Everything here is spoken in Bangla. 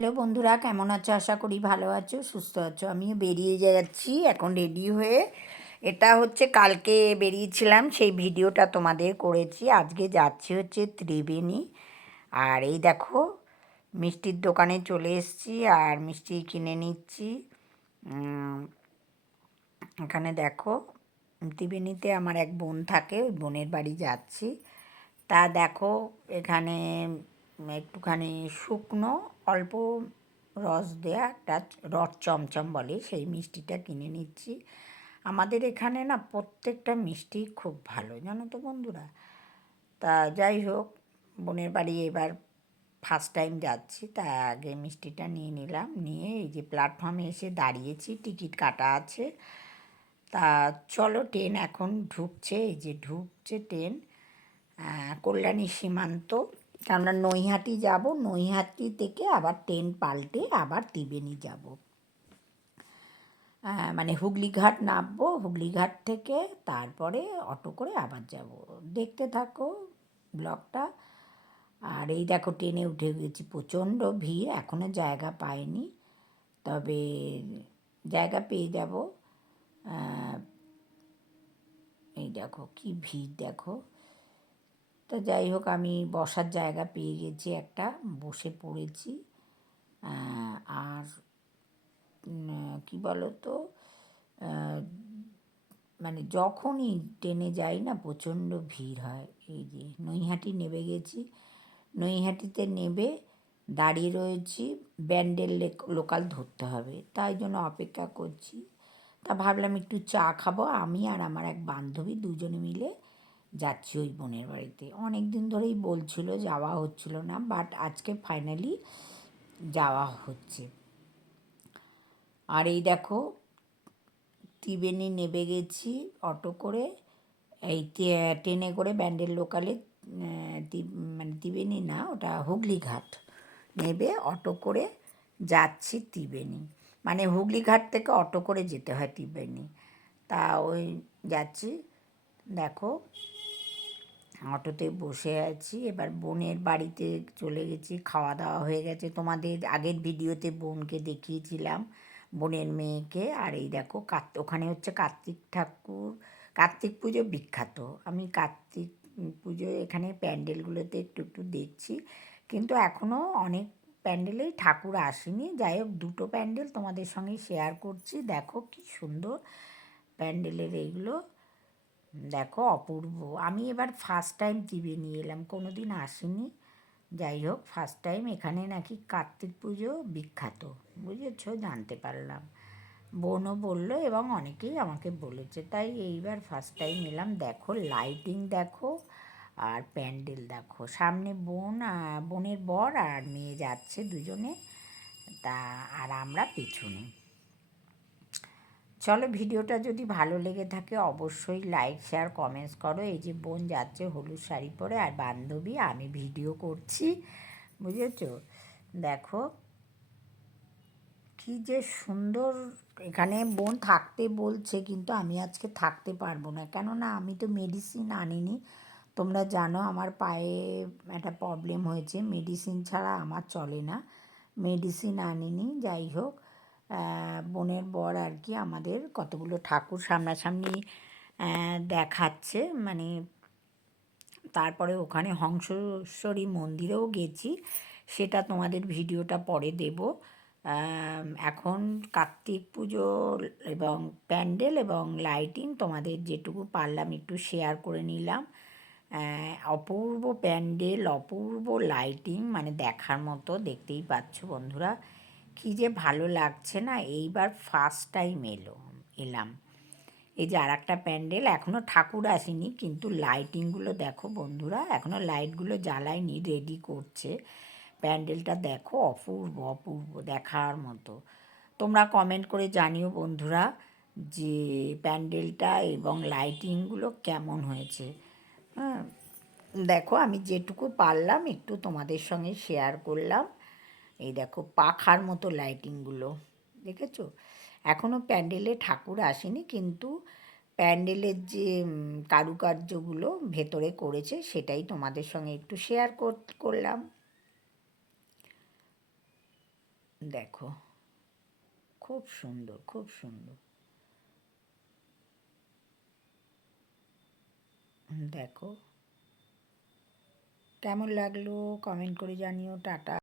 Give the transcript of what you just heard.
হ্যালো বন্ধুরা, কেমন আছো? আশা করি ভালো আছো, সুস্থ আছো। আমিও বেরিয়ে যাচ্ছি, এখন রেডি হয়ে। এটা হচ্ছে কালকে বেরিয়েছিলাম, সেই ভিডিওটা তোমাদের করেছি। আজকে যাচ্ছি হচ্ছে ত্রিবেণী। আর এই দেখো, মিষ্টির দোকানে চলে এসেছি আর মিষ্টি কিনে নিচ্ছি। এখানে দেখো, ত্রিবেণীতে আমার এক বোন থাকে, ওই বোনের বাড়ি যাচ্ছি। তা দেখো, এখানে একটুখানি শুকনো, অল্প রস দেয়া, একটা রস চমচম বলে সেই মিষ্টিটা কিনে নিচ্ছি। আমাদের এখানে না প্রত্যেকটা মিষ্টি খুব ভালো, জানো তো বন্ধুরা? তা যাই হোক, বোনের বাড়ি এবার ফার্স্ট টাইম যাচ্ছি, তা আগে মিষ্টিটা নিয়ে নিলাম, নিয়ে এই যে প্ল্যাটফর্মে এসে দাঁড়িয়েছি, টিকিট কাটা আছে। তা চলো ট্রেন এখন ঢুকছে, এই যে ঢুকছে ট্রেন কল্যাণী সীমান্ত। আমরা নৈহাটি যাব, নৈহাটি থেকে আবার ট্রেন পাল্টে আবার ত্রিবেণী যাব। মানে হুগলিঘাট নামবো, হুগলিঘাট থেকে তারপরে অটো করে আবার যাব। দেখতে থাকো ব্লগটা। আর এই দেখো ট্রেনে উঠে গেছি, প্রচণ্ড ভিড় এখনও জায়গা পাইনি। তবে জায়গা পেয়ে যাব। এই দেখো কি ভিড় দেখো। তো যাই হোক, আমি বসার জায়গা পেয়ে গেছি একটা, বসে পড়েছি। আর কি বলো তো মানে যখনই ট্রেনে যাই না, প্রচণ্ড ভিড় হয়। এই যে নৈহাটি নেবে গেছি। নৈহাটিতে নেবে দাঁড়িয়ে রয়েছি, ব্যান্ডেল লোকাল ধরতে হবে। তাই জন্য অপেক্ষা করছি। তা ভাবলাম একটু চা খাব। আমি আর আমার এক বান্ধবী দুজনে মিলে যাচ্ছি ওই বোনের বাড়িতে। অনেক দিন ধরেই বলছিল যাওয়া হচ্ছিল না বাট আজকে ফাইনালি যাওয়া হচ্ছে। আর এই দেখো, ত্রিবেণী নেবে গেছি অটো করে, এই ট্রেনে করে ব্যান্ডেল লোকালে মানে ত্রিবেণী না, ওটা হুগলি ঘাট নেবে অটো করে যাচ্ছি ত্রিবেণী। মানে হুগলি ঘাট থেকে অটো করে যেতে হয় ত্রিবেণী। তা ওই যাচ্ছি, দেখো অটোতে বসে আছি। এবার বোনের বাড়িতে চলে গেছি, খাওয়া দাওয়া হয়ে গেছে। তোমাদের আগের ভিডিওতে বোনকে দেখিয়েছিলাম, বোনের মেয়েকে। আর এই দেখো ওখানে হচ্ছে কার্তিক ঠাকুর। কার্তিক পুজো বিখ্যাত। আমি কার্তিক পুজো এখানে প্যান্ডেলগুলোতে একটু একটু দেখছি। কিন্তু এখনও অনেক প্যান্ডেলেই ঠাকুর আসেনি। যাই হোক, দুটো প্যান্ডেল তোমাদের সঙ্গে শেয়ার করছি। দেখো কি সুন্দর প্যান্ডেলের এইগুলো। দেখো, অপূর্ব। আমি এবার ফার্স্ট টাইম টিভি নিয়ে এলাম কোনো দিন আসিনি। যাই হোক ফার্স্ট টাইম এখানে নাকি কার্তিক পুজো বিখ্যাত, বুঝেছ? জানতে পারলাম। বোনও বলল এবং অনেকেই আমাকে বলেছে, তাই এইবার ফার্স্ট টাইম এলাম। দেখো লাইটিং দেখো আর প্যান্ডেল দেখো। সামনে বোন বোনের বর আর মেয়ে যাচ্ছে দুজনে, তা, আর আমরা পেছনে। চলো ভিডিওটা যদি ভালো লেগে থাকে অবশ্যই লাইক শেয়ার কমেন্টস করো। এই যে বোন যাচ্ছে হলুদ শাড়ি পরে আর বান্ধবী, আমি ভিডিও করছি, বুঝেছ? দেখো, কি যে সুন্দর, এখানে বোন থাকতে বলছে কিন্তু আমি আজকে থাকতে পারব না। কেননা আমি তো মেডিসিন আনিনি। তোমরা জানো আমার পায়ে একটা প্রবলেম হয়েছে। মেডিসিন ছাড়া আমার চলে না। মেডিসিন আনিনি, যাই হোক। বোনের বর আর কি আমাদের কতগুলো ঠাকুর সামনাসামনি দেখাচ্ছে। মানে তারপরে ওখানে হংসেশ্বরী মন্দিরেও গেছি। সেটা তোমাদের ভিডিওটা পরে দেব। এখন কার্তিক পুজো এবং প্যান্ডেল এবং লাইটিং তোমাদের যেটুকু পারলাম একটু শেয়ার করে নিলাম। অপূর্ব প্যান্ডেল, অপূর্ব লাইটিং মানে দেখার মতো দেখতেই পাচ্ছ বন্ধুরা। কী যে ভালো লাগছে না, এইবার ফার্স্ট টাইম এলো, এলাম। এই যে আর একটা প্যান্ডেল এখনও ঠাকুর আসেনি, কিন্তু লাইটিংগুলো দেখো বন্ধুরা এখনও লাইটগুলো জ্বালায়নি রেডি করছে। প্যান্ডেলটা দেখো, অপূর্ব অপূর্ব, দেখার মতো। তোমরা কমেন্ট করে জানিও বন্ধুরা যে প্যান্ডেলটা এবং লাইটিংগুলো কেমন হয়েছে। হ্যাঁ দেখো আমি যেটুকু পারলাম, একটু তোমাদের সঙ্গে শেয়ার করলাম। এই দেখো পাখার মতো লাইটিংগুলো দেখেছ? এখনও প্যান্ডেলে ঠাকুর আসেনি, কিন্তু প্যান্ডেলের যে কারুকার্যগুলো ভেতরে করেছে সেটাই তোমাদের সঙ্গে একটু শেয়ার করলাম। দেখো, খুব সুন্দর খুব সুন্দর। দেখো, কেমন লাগল? কমেন্ট করে জানিও, টাটা।